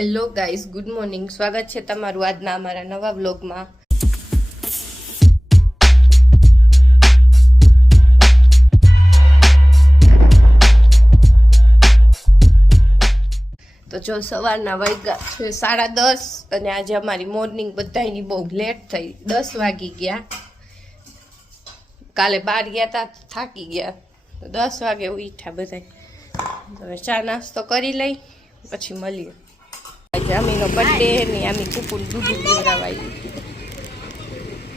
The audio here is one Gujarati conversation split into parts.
Hello guys, good morning. સ્વાગત છે તમારું આજના અમારા નવા વ્લોગમાં. તો જો સવારના વાગ્યા છે 10:30 અને આજે અમારી મોર્નિંગ બધાની બહુ લેટ થઈ. 10 વાગી ગયા. કાલે બહાર ગયા હતા, થાકી ગયા, 10 વાગે ઉઠ્યા બધા. હવે ચા નાસ્તો કરી લઈ પછી મળીએ. આજે અમીનો બર્થડે ને અમી કુકુન દૂધ પીવડાવાયું.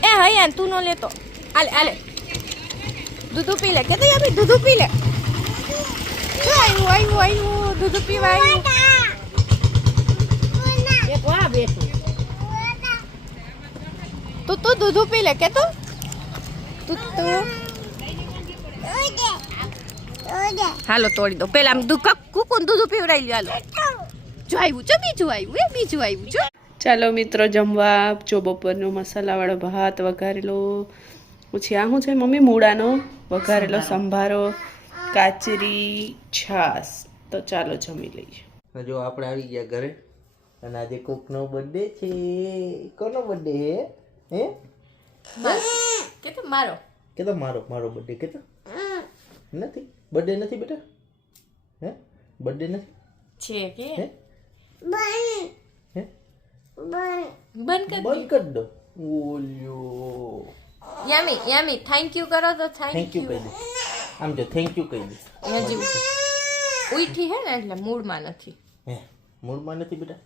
એ હૈયા તું નો લેતો, આલે આલે દૂધ પી લે. કે તો અમી દૂધ પી લે. આવ્યું દૂધ પીવા આવ્યું. એક વા બેઠું તું દૂધ પી લે. કે તો તું હાલો તોડી દો. પેલા આમ કુકુન દૂધ પીવડાવી લ્યો. હાલો જો આવ્યું છે, બીજું આવ્યું છે. ચાલો મિત્રો જમવા. જો બપોરનો મસાલાવાળો ભાત વઘારેલો, પછી આ શું છે મમ્મી, મૂળાનો વઘારેલો સંભારો, કાચરી, છાસ. તો ચાલો જમી લઈએ. જો આપણે આવી ગયા ઘરે અને આજે કોકનો બર્થડે છે. કોનો બર્થડે હે? કે તો મારો બર્થડે કે તો નથી. બર્થડે નથી બેટા? હે બર્થડે નથી છે કે હે? બંધ કરી દો. ઓલ્યો યામી થેન્ક યુ કરો તો થેન્ક યુ કહી દે. આમ જો થેન્ક યુ કહી દે. હજી ઉઈઠી હે ને એટલે મૂડમાં નથી. હે મૂડમાં નથી બેટા?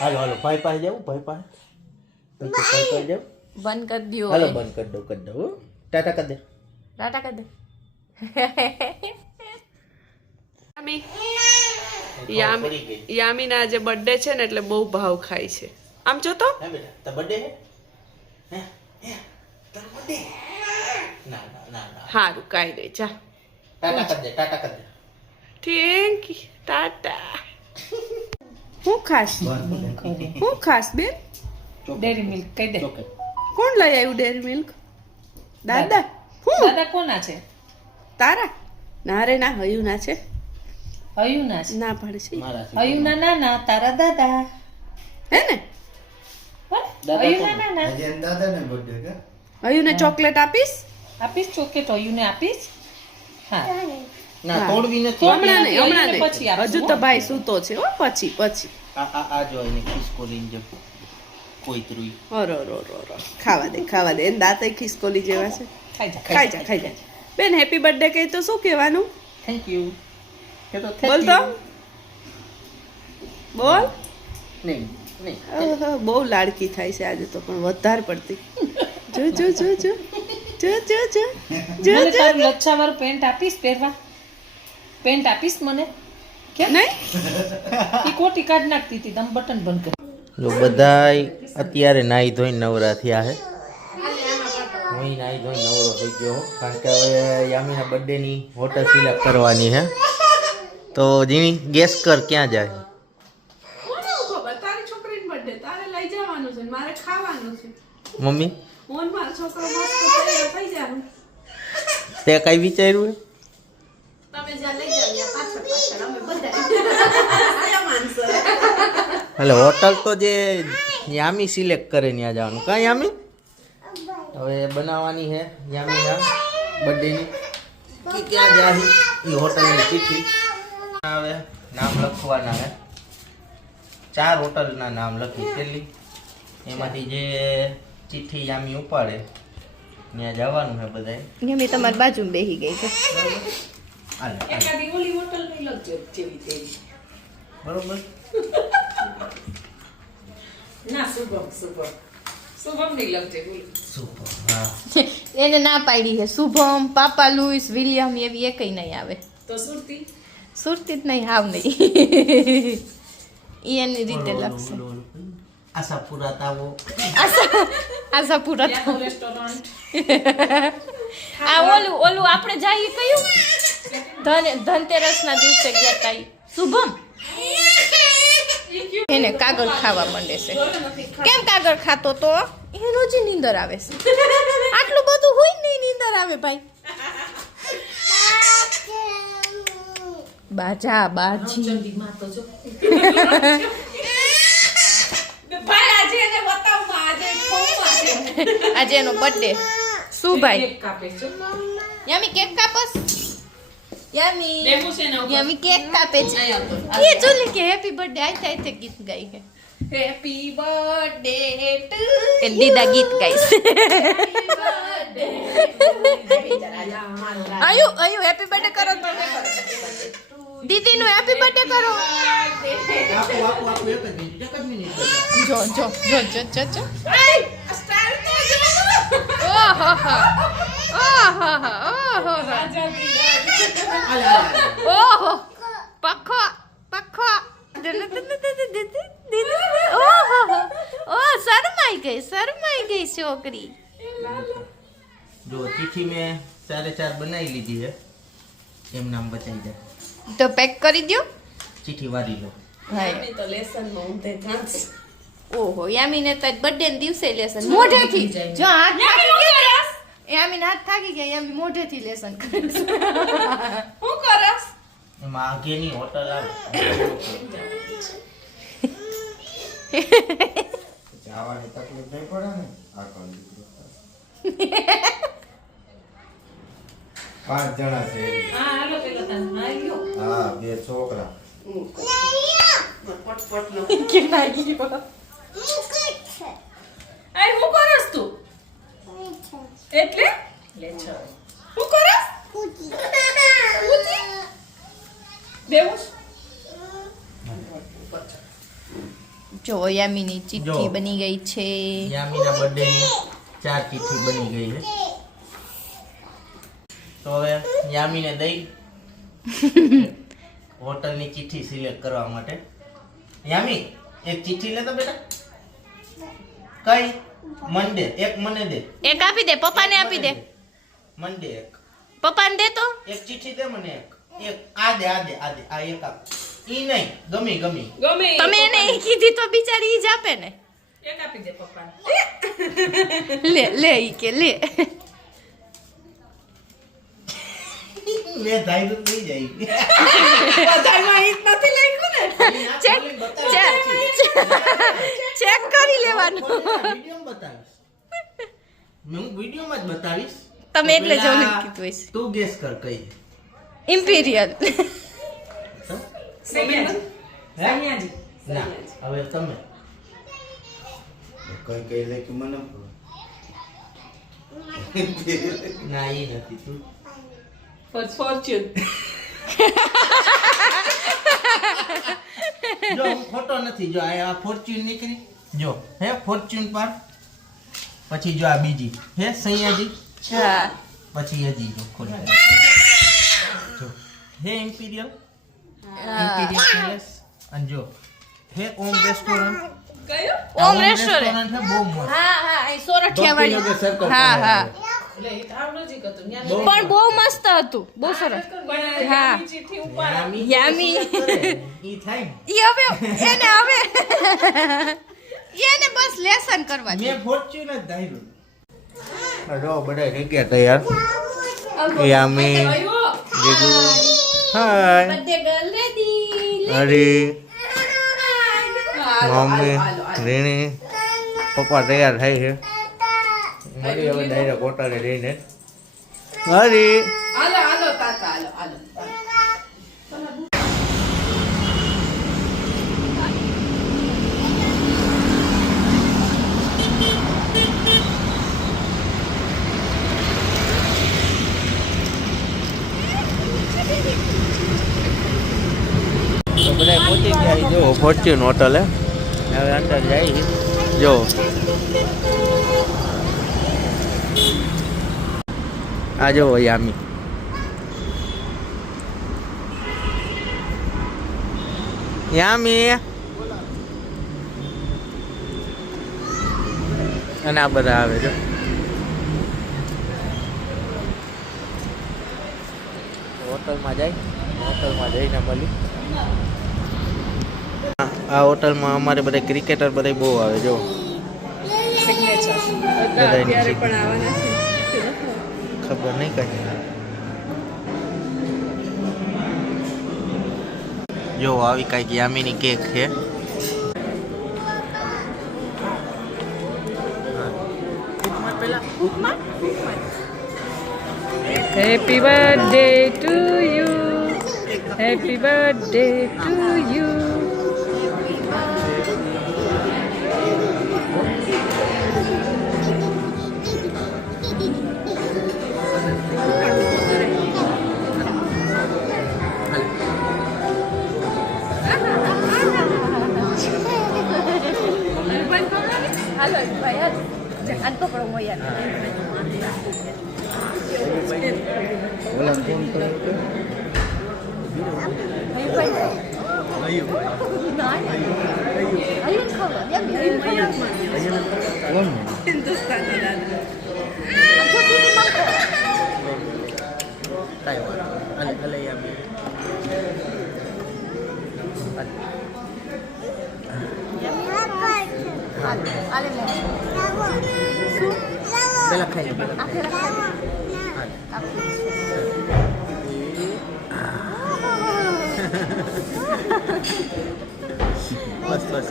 હાલો હાલો ભાઈ પાસે જાવ. ભાઈ પાસે જાવ. બંધ કરી દો. હાલો બંધ કરી દો. ટાટા કરી દે. યામીના આજે બર્થડે છે ને એટલે બહુ ભાવ ખાય છે. આમ જો તો સારું કાંઈ નહીં. ચા ટાટા કરી દે. Thank you. ટાટા. હું ખાસ બેન? ડેરી મિલ્ક કહી દે. કોણ લઈ આવ્યું ડેરી મિલ્ક? દાદા. દાદા કોના છે? તારા? ના રે ના, હયું ના છે. હયુના છે. ના પાડે છે. હયુના નાના, તારા દાદા હે ને? હયુના નાના. હયું ને ચોકલેટ આપીશ? આપીશ ચોકલેટ હયુને આપીશ. હા ના તોડવી નથી. હમણાં નહીં. પછી આપશું, હજુ તો ભાઈ સૂતો છે. હો પછી આ જો એને ખિસકોલીને જે કોઈતરું. ઓરો ખાવા દે. એને દાંત ખિસકોલી જેવા છે. ખાઈ જા. બેન હેપી બર્થડે કહી તો શું કહેવાનું? Thank you. બોલ તો. બોલ. નહીં બહુ લાડકી થાય છે આજે તો, પણ વધારે પડતી. જો મને તારું લચ્છાવાળું પેન્ટ આપીશ પહેરવા? પેન્ટ આપીશ મને? કેમ નહીં? ઈ કોટી કાઢ નાખતી હતી, તમે બટન બંધ કરી. જો બધાય અત્યારે નાહી ધોઈને નવરા થયા છે. હું નાહી ધોઈને નવરો થઈ ગયો કારણ કે હવે યામીના બર્થડેની હોટલ સિલેક્ટ કરવાની છે. તો જીની ગેસ કર ક્યાં જાય? તારી છોકરીનો બર્થડે તારે લઈ જવાનું છે, મારે ખાવાનું છે. મમ્મી હું મારો છોકરો મસ્ત તૈયાર થઈ જવાનું. તે કઈ વિચાર્યું? તમે જ્યાં લઈ જાવ ત્યાં પાછળ અમે બધા એટલે હોટલ તો જે યામી સિલેક્ટ કરે ત્યાં જવાનું. કાં યામી હવે બનાવવાની છે યામીના બર્થડેની કે ક્યાં જાય એ હોટલની ચિઠ્ઠી. હવે નામ લખવાના છે. 4 હોટલના નામ લખી પેલી એમાંથી જે ચિઠ્ઠી યામી ઉપાડે ત્યાં જવાનું છે બધાએ. યામી તમારી બાજુમાં બેસી ગઈ છે. એકાદી ઓલી હોટલ ની લગજો જેવી તેવી. બરોબર. ના શુભમ ની લગજે. સુપર. હા એને ના પાડી છે. શુભમ, પાપા લુઈસ, વિલિયમ એવી એકઈ નહીં આવે. તો સુરતી સુરતી જ નહીં, હાવ નહીં. ઈ એની રીતે લખશે. આશાપુરા તાવો. આશાપુરા ત્યાંનું રેસ્ટોરન્ટ. આ ઓલું આપણે જઈએ કયું ધનતેરસના દિવસે ગયા તા ઈ. શુભમ એને કાગળ ખાવા માંડે છે. કેમ કાગળ ખાતો તો? એનો જ નીંદર આવે છે. આટલું બધું હોય નહીં નીંદર આવે ભાઈ. બાજા બાજી માં તો જો આજે એનો બર્થડે શું ભાઈ કેક કાપે છે યામી કેક કાપસ યામી દેવું છે ને ઉપર? યામી કેક કાપે છે અહીંયા એ જોલી કે હેપી બર્થડે આઈ થાય ગીત ગાઈ છે હેપી બર્થડે ટુ એ દીદા ગીત ગાઈશ આયુ આયુ હેપી બર્થડે કરો તો દીદી નું હેપી બર્થડે કરો આપો એક જ મિનિટ જો જો જો જો જો જો ઓહો હો ઓહો હો ઓહો હો ઓહો પખો પખો ઓહો ઓ શરમાઈ ગઈ છોકરી જો ચીઠી મેં 4.5 બનાવી લીધી છે એમ નામ બતાવી દે તો પેક કરી દો ચીઠી વારી લો હા તો લેસન માં ઊંધે કાંસ ઓહો યામીને તો બર્થડે ના દિવસે લેસન મોઢેથી જો હાથ થાકી ગયા યામીને હાથ થાકી ગયા યામી મોઢેથી લેસન કરે છે. હું કરસ એમાં આગેની હોટલ આવે જવાની તકલીફ નહીં પડે ને આ કોણ દીકરો 5 જણા છે હા હાલો પેલો તને આવ્યો હા 2 છોકરા પટપટ નો કે નાગી ગયો આય હું કરસ તું એટલે લે છો હું કરસ પૂતી દેવું જો યામીની ચિઠ્ઠી જો. બની ગઈ છે યામીના બર્થડે ની 4 ચીઠી બની ગઈ છે તો હવે યામીને દઈ હોટલની ચિઠ્ઠી સિલેક્ટ કરવા માટે યામી એક ચિઠ્ઠી લે તો બેટા કઈ મંડે એક મને દે એક આપી દે પપ્પાને આપી દે મંડે એક પપ્પાને દે તો એક ચિઠ્ઠી દે મને એક આ દે આ એક આપ ઈ નહીં ગમી ગમે તમે એને ઈ કીધી તો બિચારી ઈ જ આપે ને એક આપી દે પપ્પાને લે લે ઈ કે લે લે ધાઈ થઈ જાય બધામાં ઈ જ નથી લખ્યું ને ચેક ચેક કરી લેવાનું વિડીયો બતાવીશ હું વિડીયોમાં જ બતાવીશ તમે એટલે તો જ ઓલું પેલા કીધું હશે. તું ગેસ કર કઈ ઇમ્પિરિયલ સૈયાજી હે? સૈયાજી ના હવે તમે કઈ કઈ લખ્યું મને ના ઈ નથી તું ફોર્ચ્યુન જો હું ખોટો નથી જો આ ફોર્ચ્યુન નીકળી જો હે ફોર્ચ્યુન પર પછી જો આ બીજી હે સૈયાજી હા પછી હજી જો ખોટી જો હે ઇમ્પિરિયલ પેલેસ અને જો હે ઓમ રેસ્ટોરન્ટ કયો ઓમ રેસ્ટોરન્ટ હે બહુ મસ્ત હા હા એ સોરઠિયા ભક્તિનગર વાળી circle હા પર હા એટલે ઈ થાવ નજીક હતું ન્યા બહુ પણ બહુ મસ્ત હતું બહુ સરસ પણ હા. ઈ ચિઠ્ઠી ઉપર યામી. ઈ થાય ને. ઈ હવે એને હવે એને બસ લેસન કરવા છે મેં ફોર્ચ્યુન જ ધાર્યું જો બધા થઈ ગયા તૈયાર યામી જીજુ હાય બર્થડે ગર્લ રેડી હરી મમ્મી રીણી પપ્પા તૈયાર થાય છે મળી હવે ડાયરેક્ટ હોટલે જઈને હરી હાલો હાલો તાતા હાલો હાલો તો બધા પહોંચી ગયા જો ફોર્ચ્યુન હોટલે હવે અંદર જાય જો આ જો યામી યામી અને આ બધા આવે જો હોટલમાં જઈને મળી આ હોટલમાં અમારે બધા ક્રિકેટર બધા બહુ આવે જો સિગ્નેચર બધાયની અત્યારે signature. પણ આવવાના છે ખબર નહીં કઈ જો આવી કઈક યામીની કેક છે happy birthday to you, happy birthday to you. હાલો ભાઈ હાલ આન પકડો મોયા ઓલા ફોન કરે તો કોણ કાંઈ વાત અલે અલે યામી પેલા ખાઈ લે પેલા બસ બસ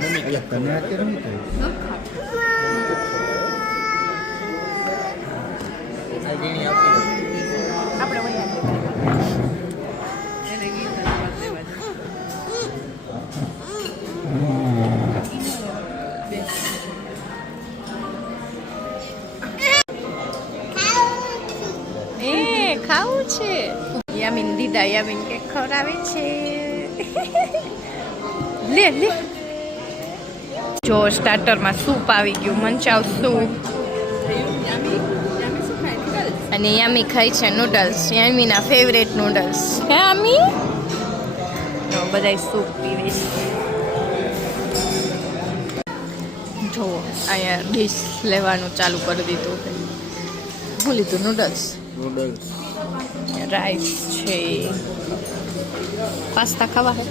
મમ્મી ગયા તમે અત્યારે શું કર્યું? આ ઝીણી આપી દો. આપણે વયા ખાવું છે. યામીન દીદા યામીન કેક ખવડાવે છે. લે લે જો સ્ટાર્ટરમાં સૂપ આવી ગયું, મંચાવ સૂપ. અને યામી ખાય છે નૂડલ્સ, યામીના ફેવરેટ નૂડલ્સ. હે યામી બધા સૂપ પીવે છે. જો અહીંયા ડીશ લેવાનું ચાલુ કરી દીધું. શું લીધું? નૂડલ્સ, નૂડલ્સ રાઈસ છે, પાસ્તા ખાવા હે.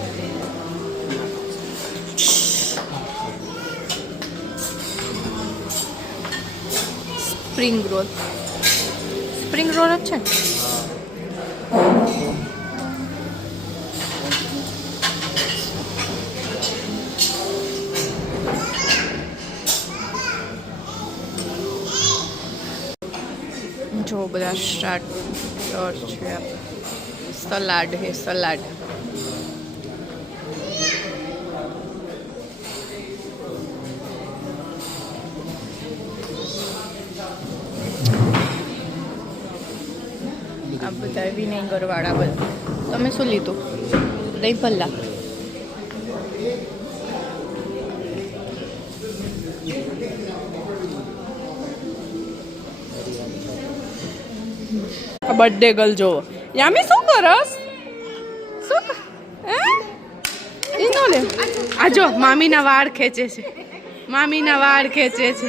સ્પ્રિંગ રોલ, સ્પ્રિંગ રોલ જ છે ને? જો બધા સ્ટાર્ટર છે. સલાડ હે, સલાડ. આ બધા વિનેગર વાળા બધા. તમે શું લીધું? દહીં ભલ્લા. બર્થડે ગર્લ જોવો. યામી શું કરસ? શું ઈ નો લે. આ જો મામીના વાળ ખેંચે છે, મામીના વાળ ખેંચે છે.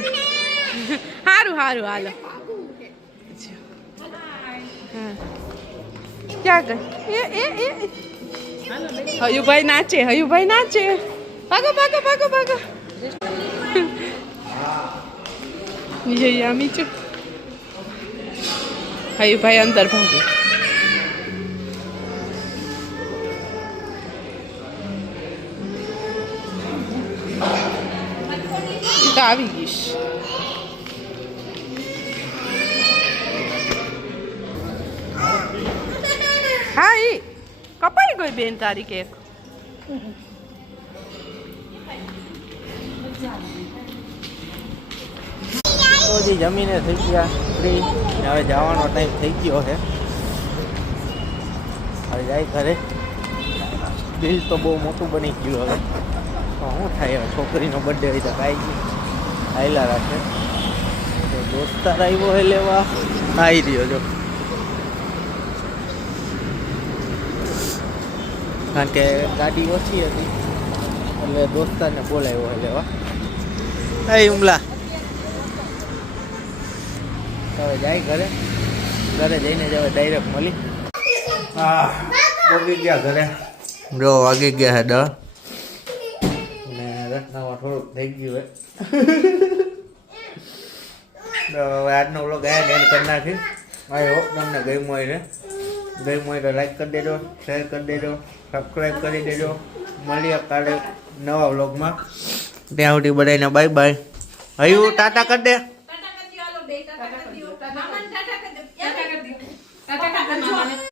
હારું હારું હાલો. ક્યાં કર? એ હયુભાઈ નાચે, હયુભાઈ નાચે. ભાગો ભાગો ભાગો ભાગો. યામી ચુપ. હયુભાઈ અંદર ભાગે. તો આવી ગઈશ. હા ઈ કપાઈ ગઈ બેન તારી કેક. તો જે જમીને થઈ ગયા ફ્રી. હવે જવાનો ટાઈમ થઈ ગયો છે. હવે જાય ઘરે. બિલ તો બહુ મોટું બની ગયું. હવે તો શું થાય? હવે છોકરીનો બર્થડે હોય તો કાંઈ આયલા રાખે. તો દોસ્તાર આવ્યો હે લેવા, આવી રહ્યો જો. કારણ કે ગાડી ઓછી હતી એટલે દોસ્તારને બોલાવ્યો હે લેવા. એ ઉમલા હવે જાય ઘરે. ઘરે જઈને જ હવે ડાયરેક્ટ મળી. હા પહોંચી ગયા ઘરે. જો વાગી ગયા હે 10 ને રસ્તામાં થોડુંક થઈ ગયું હે. હવે આજનો વ્લોગ આયા એન્ડ કરી નાખી. આઈ હોપ તમને ગમ્યું હોય તો લાઈક કરી દેજો, શેર કરી દેજો, સબસ્ક્રાઈબ કરી દેજો. મળીએ કાલે નવા વ્લોગમાં. ત્યાં સુધી બધાને બાય બાય. હયું ટાટા કરી દે. બે ટાટા કરી દો. મામાને ટાટા કરી દો. ટાટા કરી દો. ટાટા કરી દો મામાને.